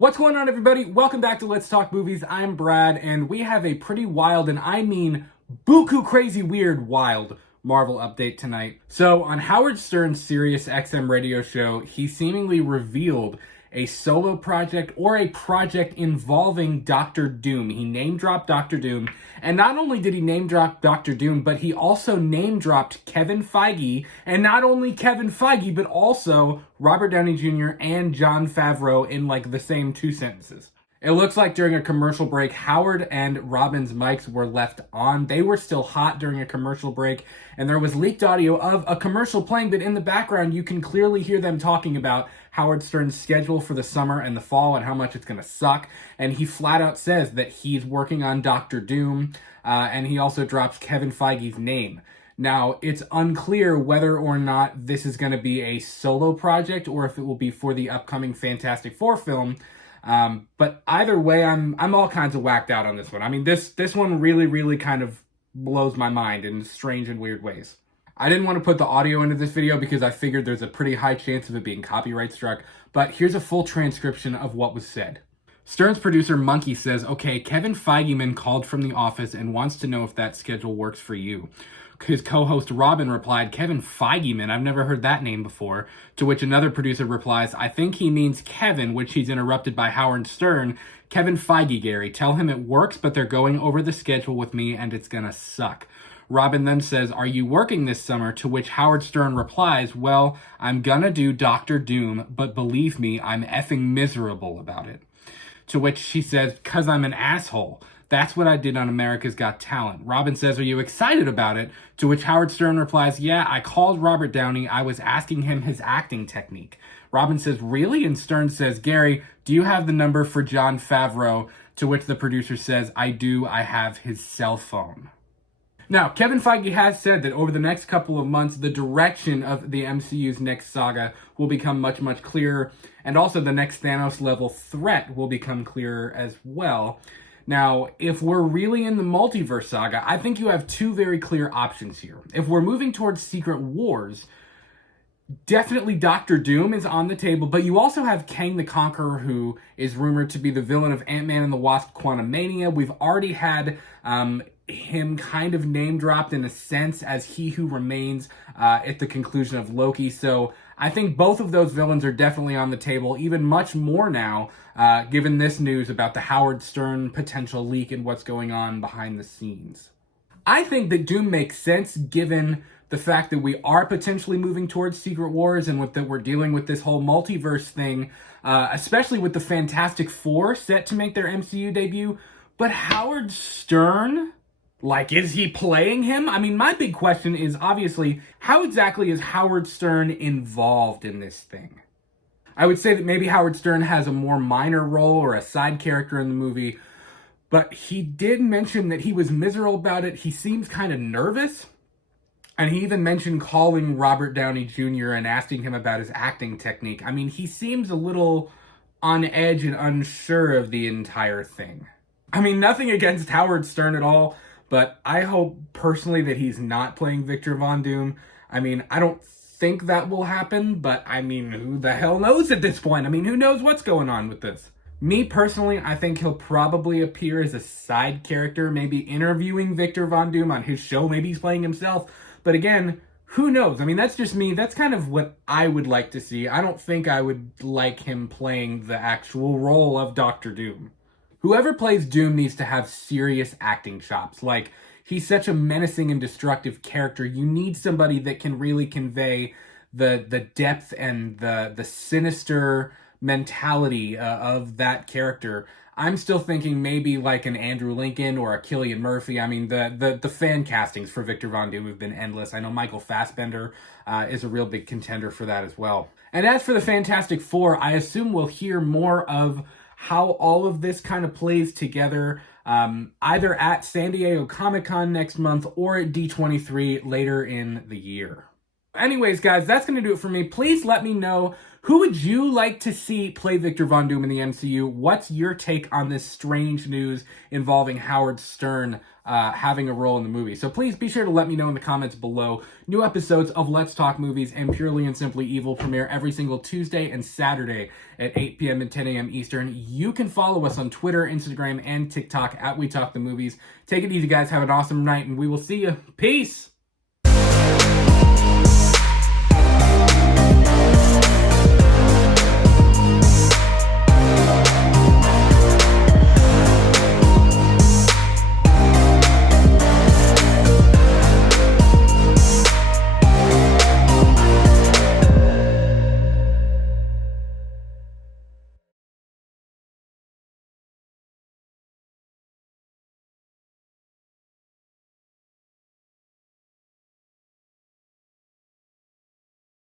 What's going on, everybody? Welcome back to Let's Talk Movies. I'm Brad, and we have a pretty wild, and I mean buku crazy weird wild Marvel update tonight. So, on Howard Stern's Sirius XM radio show, he seemingly revealed a solo project or a project involving Doctor Doom. He name-dropped Doctor Doom, and not only did he name-drop Doctor Doom, but he also name-dropped Kevin Feige, and not only Kevin Feige, but also Robert Downey Jr. and Jon Favreau in like the same two sentences. It looks like during a commercial break, Howard and Robin's mics were left on. They were still hot during a commercial break, and there was leaked audio of a commercial playing, but in the background, you can clearly hear them talking about Howard Stern's schedule for the summer and the fall and how much it's going to suck. And he flat out says that he's working on Doctor Doom, and he also drops Kevin Feige's name. Now, it's unclear whether or not this is going to be a solo project or if it will be for the upcoming Fantastic Four film. But either way, I'm all kinds of whacked out on this one. I mean, this one really kind of blows my mind in strange and weird ways. I didn't want to put the audio into this video because I figured there's a pretty high chance of it being copyright struck, but here's a full transcription of what was said. Stern's producer Monkey says, "Okay, Kevin Feigeman called from the office and wants to know if that schedule works for you." His co-host Robin replied, "Kevin Feigeman? I've never heard that name before." To which another producer replies, "I think he means Kevin," which he's interrupted by Howard Stern. "Kevin Feige, Gary. Tell him it works, but they're going over the schedule with me and it's gonna suck." Robin then says, "Are you working this summer?" To which Howard Stern replies, "Well, I'm gonna do Doctor Doom, but believe me, I'm effing miserable about it." To which she says, "'Cause I'm an asshole. That's what I did on America's Got Talent." Robin says, "Are you excited about it?" To which Howard Stern replies, "Yeah, I called Robert Downey. I was asking him his acting technique." Robin says, "Really?" And Stern says, "Gary, do you have the number for Jon Favreau?" To which the producer says, "I do. I have his cell phone." Now, Kevin Feige has said that over the next couple of months, the direction of the MCU's next saga will become much clearer, and also the next Thanos-level threat will become clearer as well. Now, if we're really in the multiverse saga, I think you have two very clear options here. If we're moving towards Secret Wars, definitely Doctor Doom is on the table, but you also have Kang the Conqueror, who is rumored to be the villain of Ant-Man and the Wasp: Quantumania. We've already had him kind of name-dropped in a sense as He Who Remains at the conclusion of Loki. So I think both of those villains are definitely on the table, even much more now, given this news about the Howard Stern potential leak and what's going on behind the scenes. I think that Doom makes sense given the fact that we are potentially moving towards Secret Wars and that we're dealing with this whole multiverse thing, especially with the Fantastic Four set to make their MCU debut. But Howard Stern? Like, is he playing him? I mean, my big question is, obviously, how exactly is Howard Stern involved in this thing? I would say that maybe Howard Stern has a more minor role or a side character in the movie, but he did mention that he was miserable about it. He seems kind of nervous, and he even mentioned calling Robert Downey Jr. and asking him about his acting technique. I mean, he seems a little on edge and unsure of the entire thing. I mean, nothing against Howard Stern at all, but I hope personally that he's not playing Victor Von Doom. I mean, I don't think that will happen, but I mean, who the hell knows at this point? I mean, who knows what's going on with this? Me personally, I think he'll probably appear as a side character, maybe interviewing Victor Von Doom on his show. Maybe he's playing himself. But again, who knows? I mean, that's just me. That's kind of what I would like to see. I don't think I would like him playing the actual role of Doctor Doom. Whoever plays Doom needs to have serious acting chops. Like, he's such a menacing and destructive character. You need somebody that can really convey the depth and the sinister mentality of that character. I'm still thinking maybe like an Andrew Lincoln or a Cillian Murphy. I mean, the fan castings for Victor Von Doom have been endless. I know Michael Fassbender is a real big contender for that as well. And as for the Fantastic Four, I assume we'll hear more of how all of this kind of plays together, either at San Diego Comic-Con next month or at D23 later in the year. Anyways, guys, that's going to do it for me. Please let me know Who would you like to see play Victor Von Doom in the MCU? What's your take on this strange news involving Howard Stern having a role in the movie? So please be sure to let me know in the comments below. New episodes of Let's Talk Movies and Purely and Simply Evil premiere every single Tuesday and Saturday at 8 p.m. and 10 a.m. Eastern. You can follow us on Twitter, Instagram, and TikTok at We Talk the Movies. Take it easy, guys. Have an awesome night, and we will see you. Peace!